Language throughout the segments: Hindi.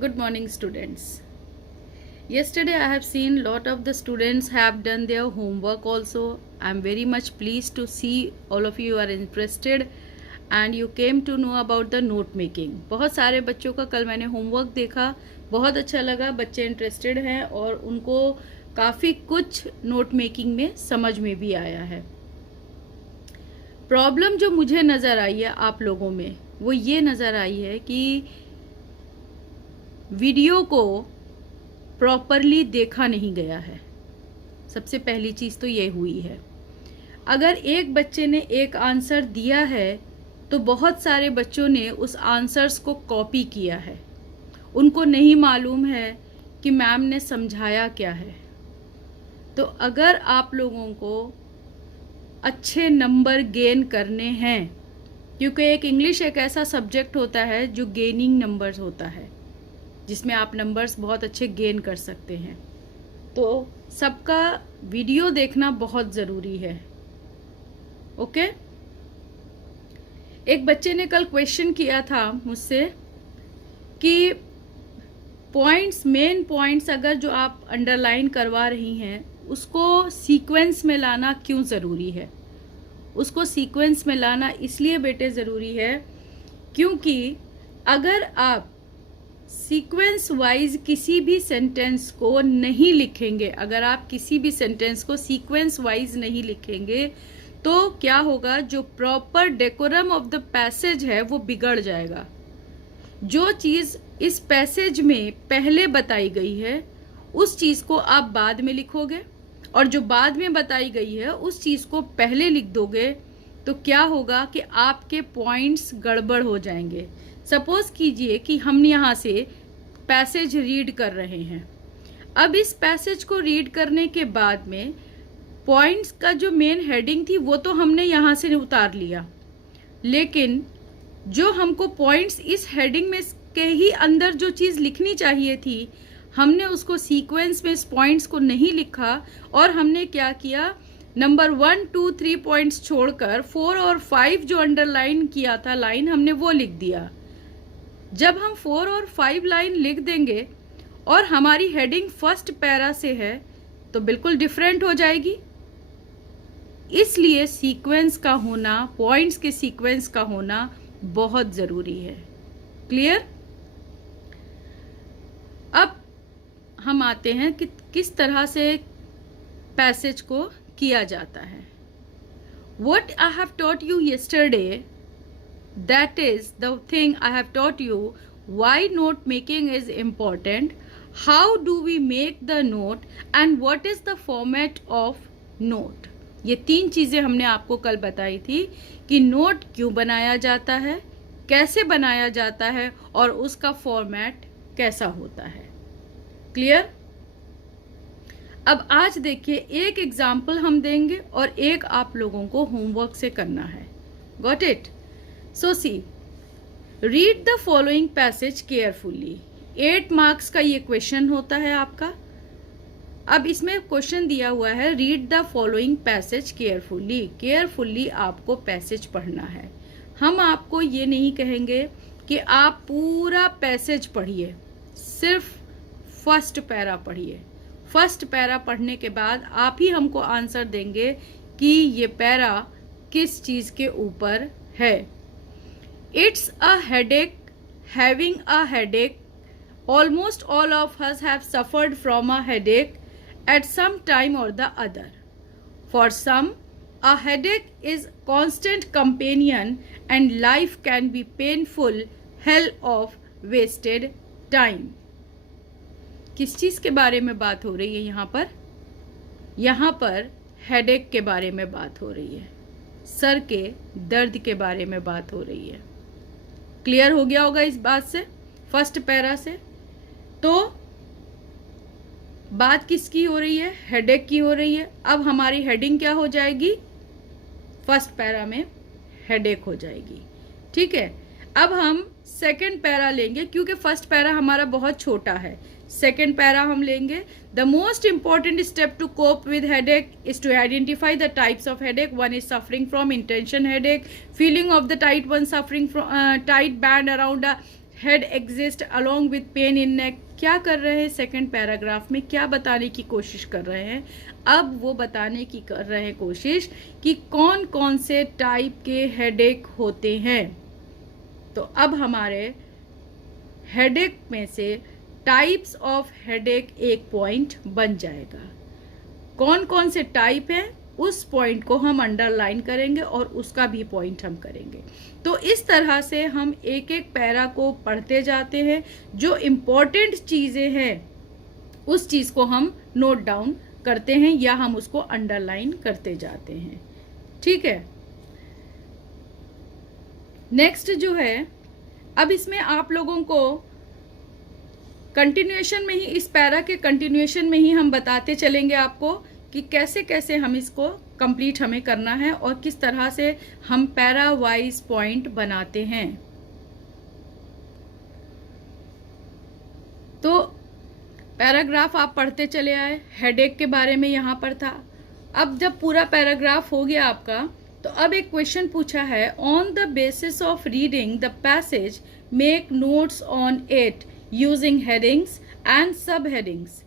Good morning, students. Yesterday I have seen lot of the students have done their homework also. I am very much pleased to see all of you are interested and you came to know about the note making. बहुत सारे बच्चों का कल मैंने होमवर्क देखा, बहुत अच्छा लगा, बच्चे इंटरेस्टेड हैं और उनको काफ़ी कुछ नोट मेकिंग में समझ में भी आया है. प्रॉब्लम जो मुझे नज़र आई है आप लोगों में वो ये नज़र आई है कि वीडियो को प्रॉपरली देखा नहीं गया है. सबसे पहली चीज़ तो ये हुई है. अगर एक बच्चे ने एक आंसर दिया है तो बहुत सारे बच्चों ने उस आंसर्स को कॉपी किया है. उनको नहीं मालूम है कि मैम ने समझाया क्या है. तो अगर आप लोगों को अच्छे नंबर गेन करने हैं, क्योंकि एक इंग्लिश एक ऐसा सब्जेक्ट होता है जो गेनिंग नंबर्स होता है, जिसमें आप नंबर्स बहुत अच्छे गेन कर सकते हैं, तो सबका वीडियो देखना बहुत ज़रूरी है. ओके. एक बच्चे ने कल क्वेश्चन किया था मुझसे कि पॉइंट्स, मेन पॉइंट्स अगर जो आप अंडरलाइन करवा रही हैं उसको सीक्वेंस में लाना क्यों ज़रूरी है. उसको सीक्वेंस में लाना इसलिए बेटे ज़रूरी है क्योंकि अगर आप सीक्वेंस वाइज किसी भी सेंटेंस को नहीं लिखेंगे, अगर आप किसी भी सेंटेंस को सीक्वेंस वाइज नहीं लिखेंगे तो क्या होगा, जो proper decorum of the passage है वो बिगड़ जाएगा. जो चीज़ इस पैसेज में पहले बताई गई है उस चीज़ को आप बाद में लिखोगे और जो बाद में बताई गई है उस चीज़ को पहले लिख दोगे तो क्या होगा कि आपके पॉइंट्स गड़बड़ हो जाएंगे. सपोज कीजिए कि हम यहाँ से पैसेज रीड कर रहे हैं. अब इस पैसेज को रीड करने के बाद में पॉइंट्स का जो मेन हेडिंग थी वो तो हमने यहाँ से उतार लिया, लेकिन जो हमको पॉइंट्स इस हेडिंग में के ही अंदर जो चीज़ लिखनी चाहिए थी हमने उसको सीक्वेंस में इस पॉइंट्स को नहीं लिखा और हमने क्या किया, नंबर 1, 2, 3 पॉइंट्स छोड़कर 4 और 5 जो अंडरलाइन किया था लाइन हमने वो लिख दिया. जब हम 4 और 5 लाइन लिख देंगे और हमारी हेडिंग फर्स्ट पैरा से है तो बिल्कुल डिफरेंट हो जाएगी. इसलिए सीक्वेंस का होना, पॉइंट्स के सीक्वेंस का होना बहुत ज़रूरी है. क्लियर. अब हम आते हैं कि किस तरह से पैसेज को किया जाता है. What I have taught you yesterday, that is the thing I have taught you, why note making is important, how do we make the note and what is the format of note. ये 3 चीज़ें हमने आपको कल बताई थी कि नोट क्यों बनाया जाता है, कैसे बनाया जाता है और उसका फॉर्मेट कैसा होता है. क्लियर. अब आज देखिए एक एग्जाम्पल हम देंगे और एक आप लोगों को होमवर्क से करना है. Got it. So see, read the following passage carefully. 8 marks का ये क्वेश्चन होता है आपका. अब इसमें क्वेश्चन दिया हुआ है read the following passage carefully. Carefully आपको पैसेज पढ़ना है. हम आपको ये नहीं कहेंगे कि आप पूरा पैसेज पढ़िए, सिर्फ फर्स्ट पैरा पढ़िए. फर्स्ट पैरा पढ़ने के बाद आप ही हमको आंसर देंगे कि ये पैरा किस चीज़ के ऊपर है. It's a headache, having a headache. Almost all of us have suffered from a headache at some time or the other. For some, a headache is constant companion and life can be painful, hell of wasted time. किस चीज़ के बारे में बात हो रही है यहाँ पर? यहाँ पर हेडेक के बारे में बात हो रही है, सर के दर्द के बारे में बात हो रही है. क्लियर हो गया होगा इस बात से, फर्स्ट पैरा से. तो बात किसकी हो रही है? हेडेक की हो रही है. अब हमारी हेडिंग क्या हो जाएगी? फर्स्ट पैरा में हेडेक हो जाएगी. ठीक है. अब हम सेकंड पैरा लेंगे क्योंकि फर्स्ट पैरा हमारा बहुत छोटा है. सेकंड पैरा हम लेंगे. The most important step to cope with headache is to identify the types of headache. One is suffering from intension headache, feeling of the tight one, suffering from tight band around a head exist along with pain in neck, क्या कर रहे हैं सेकंड पैराग्राफ में, क्या बताने की कोशिश कर रहे हैं? अब वो बताने की कर रहे हैं कोशिश कि कौन कौन से टाइप के हेडेक होते हैं। तो अब हमारे हेडेक में से टाइप्स ऑफ हेडेक एक पॉइंट बन जाएगा। कौन कौन से टाइप है उस पॉइंट को हम अंडरलाइन करेंगे और उसका भी पॉइंट हम करेंगे। तो इस तरह से हम एक एक पैरा को पढ़ते जाते हैं, जो इम्पोर्टेंट चीजें हैं उस चीज को हम नोट डाउन करते हैं या हम उसको अंडरलाइन करते जाते हैं। ठीक है, नेक्स्ट जो है, अब इसमें आप लोगों को कंटिन्यूएशन में ही, इस पैरा के कंटिन्यूएशन में ही हम बताते चलेंगे आपको कि कैसे कैसे हम इसको कंप्लीट हमें करना है और किस तरह से हम पैरा वाइज पॉइंट बनाते हैं। तो पैराग्राफ आप पढ़ते चले आए, हेडेक के बारे में यहाँ पर था। अब जब पूरा पैराग्राफ हो गया आपका, तो अब एक क्वेश्चन पूछा है, on the basis of reading the passage make notes on it using headings and सब हेडिंग्स।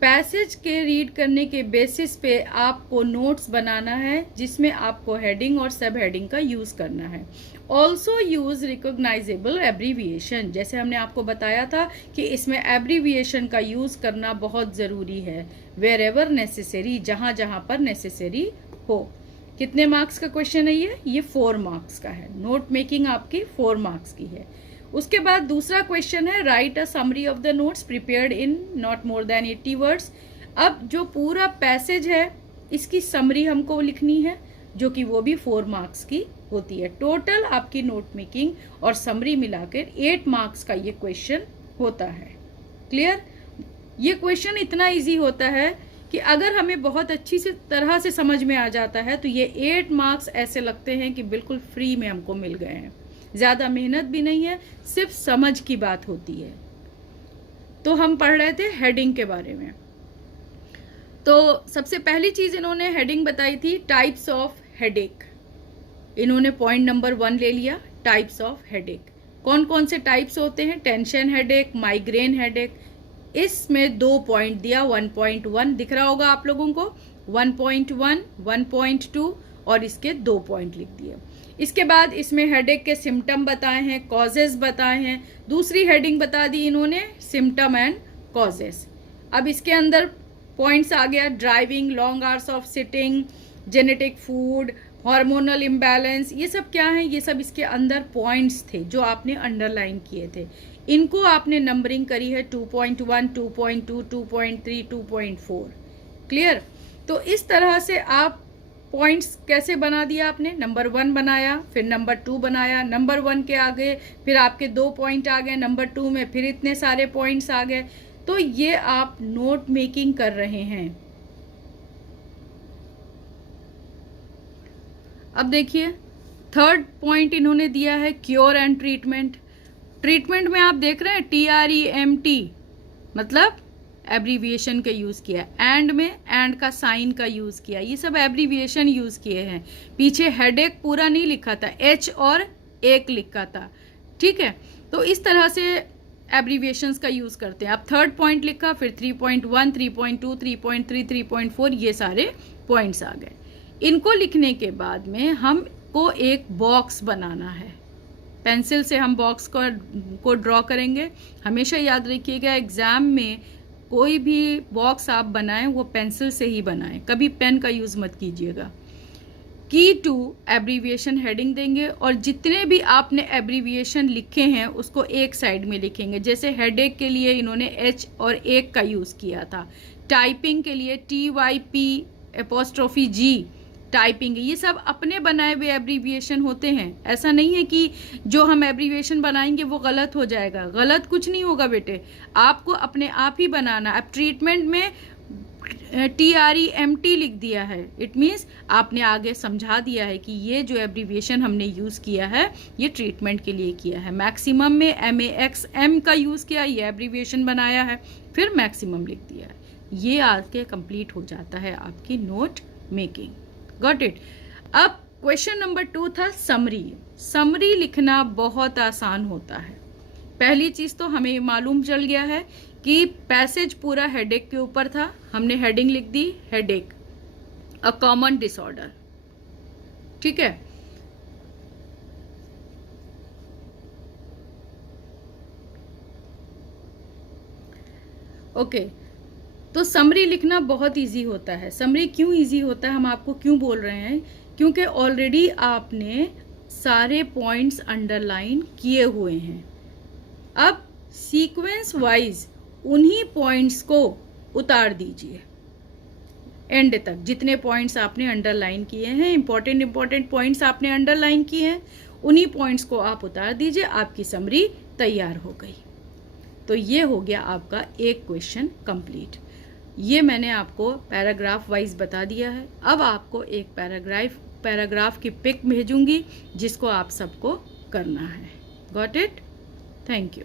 पैसेज के रीड करने के बेसिस पे आपको नोट्स बनाना है जिसमें आपको हेडिंग और सब हेडिंग का यूज करना है। ऑल्सो यूज रिकॉग्नाइजेबल एब्रीविएशन, जैसे हमने आपको बताया था कि इसमें एब्रीविएशन का यूज करना बहुत जरूरी है, वेर एवर नेसेसरी, जहां जहां पर नेसेसरी हो। कितने मार्क्स का क्वेश्चन है ये 4 मार्क्स का है। नोट मेकिंग आपकी 4 मार्क्स की है। उसके बाद दूसरा क्वेश्चन है, right a summary of the notes prepared in not more than 80 words. अब जो पूरा पैसेज है इसकी समरी हमको लिखनी है, जो कि वो भी 4 मार्क्स की होती है। टोटल आपकी नोट मेकिंग और समरी मिलाकर 8 मार्क्स का ये क्वेश्चन होता है। क्लियर? ये क्वेश्चन इतना इजी होता है कि अगर हमें बहुत अच्छी से तरह से समझ में आ जाता है तो ये 8 मार्क्स ऐसे लगते हैं कि बिल्कुल फ्री में हमको मिल गए हैं। ज्यादा मेहनत भी नहीं है, सिर्फ समझ की बात होती है। तो हम पढ़ रहे थे हेडिंग के बारे में। तो सबसे पहली चीज इन्होंने हेडिंग बताई थी, टाइप्स ऑफ हेडेक। इन्होंने पॉइंट नंबर 1 ले लिया, टाइप्स ऑफ हेडेक। कौन कौन से टाइप्स होते हैं? Tension headache, migraine headache. इसमें 2 पॉइंट दिया, 1.1 दिख रहा होगा आप लोगों को, 1.1, 1.2 और इसके 2 पॉइंट लिख दिए। इसके बाद इसमें हेडेक के सिम्टम बताए हैं, कॉजेस बताए हैं। दूसरी हेडिंग बता दी इन्होंने, सिम्टम एंड कॉजेस। अब इसके अंदर पॉइंट्स आ गया, driving, long hours of sitting, genetic food, hormonal imbalance. ये सब क्या है? ये सब इसके अंदर पॉइंट्स थे जो आपने अंडरलाइन किए थे। इनको आपने नंबरिंग करी है 2.1, 2.2, 2.3, 2.4। क्लियर? तो इस तरह से आप पॉइंट्स कैसे बना दिया आपने, नंबर 1 बनाया, फिर नंबर 2 बनाया, नंबर 1 के आगे फिर आपके 2 पॉइंट आ गए, नंबर 2 में फिर इतने सारे पॉइंट्स आ गए। तो ये आप नोट मेकिंग कर रहे हैं। अब देखिए, थर्ड पॉइंट इन्होंने दिया है क्योर एंड ट्रीटमेंट। ट्रीटमेंट में आप देख रहे हैं TREMT, मतलब एब्रीविएशन का यूज किया, एंड में एंड का साइन का यूज किया, ये सब एब्रीविएशन यूज किए हैं। पीछे हेडेक पूरा नहीं लिखा था, H और 1 लिखा था। ठीक है, तो इस तरह से एब्रीविएशंस का यूज करते हैं। अब थर्ड पॉइंट लिखा, फिर 3.1, 3.2, 3.3, 3.4, ये सारे पॉइंट्स आ गए। इनको लिखने के बाद में हमको एक बॉक्स बनाना है। पेंसिल से हम बॉक्स को ड्रॉ करेंगे। हमेशा याद रखिएगा, एग्जाम में कोई भी बॉक्स आप बनाएं वो पेंसिल से ही बनाएं, कभी पेन का यूज मत कीजिएगा। की टू एब्रीविएशन हेडिंग देंगे और जितने भी आपने एब्रीविएशन लिखे हैं उसको एक साइड में लिखेंगे। जैसे हेडेक के लिए इन्होंने H और 1 का यूज किया था, टाइपिंग के लिए TYP'G टाइपिंग। ये सब अपने बनाए हुए एब्रीविएशन होते हैं। ऐसा नहीं है कि जो हम एब्रीविएशन बनाएंगे वो गलत हो जाएगा, गलत कुछ नहीं होगा बेटे, आपको अपने आप ही बनाना। अब ट्रीटमेंट में TREMT लिख दिया है, इट मीन्स आपने आगे समझा दिया है कि ये जो एब्रीविएशन हमने यूज किया है ये ट्रीटमेंट के लिए किया है। मैक्सिमम में MAXM का यूज किया, ये एब्रीविएशन बनाया है, फिर मैक्सिमम लिख दिया है। ये आके कंप्लीट हो जाता है आपकी नोट मेकिंग। Got it? अब क्वेश्चन नंबर 2 था समरी। समरी लिखना बहुत आसान होता है। पहली चीज तो हमें मालूम चल गया है कि पैसेज पूरा हेडेक के ऊपर था, हमने हेडिंग लिख दी हेडेक, अ कॉमन डिसऑर्डर। ठीक है, ओके। तो समरी लिखना बहुत इजी होता है। समरी क्यों इजी होता है, हम आपको क्यों बोल रहे हैं, क्योंकि ऑलरेडी आपने सारे पॉइंट्स अंडरलाइन किए हुए हैं। अब सीक्वेंस वाइज उन्हीं पॉइंट्स को उतार दीजिए एंड तक। जितने पॉइंट्स आपने अंडरलाइन किए हैं, इंपॉर्टेंट पॉइंट्स आपने अंडरलाइन किए हैं, उन्हीं पॉइंट्स को आप उतार दीजिए, आपकी समरी तैयार हो गई। तो ये हो गया आपका एक क्वेश्चन कंप्लीट। ये मैंने आपको पैराग्राफ वाइज बता दिया है। अब आपको एक पैराग्राफ की पिक भेजूंगी जिसको आप सबको करना है। Got it? Thank you.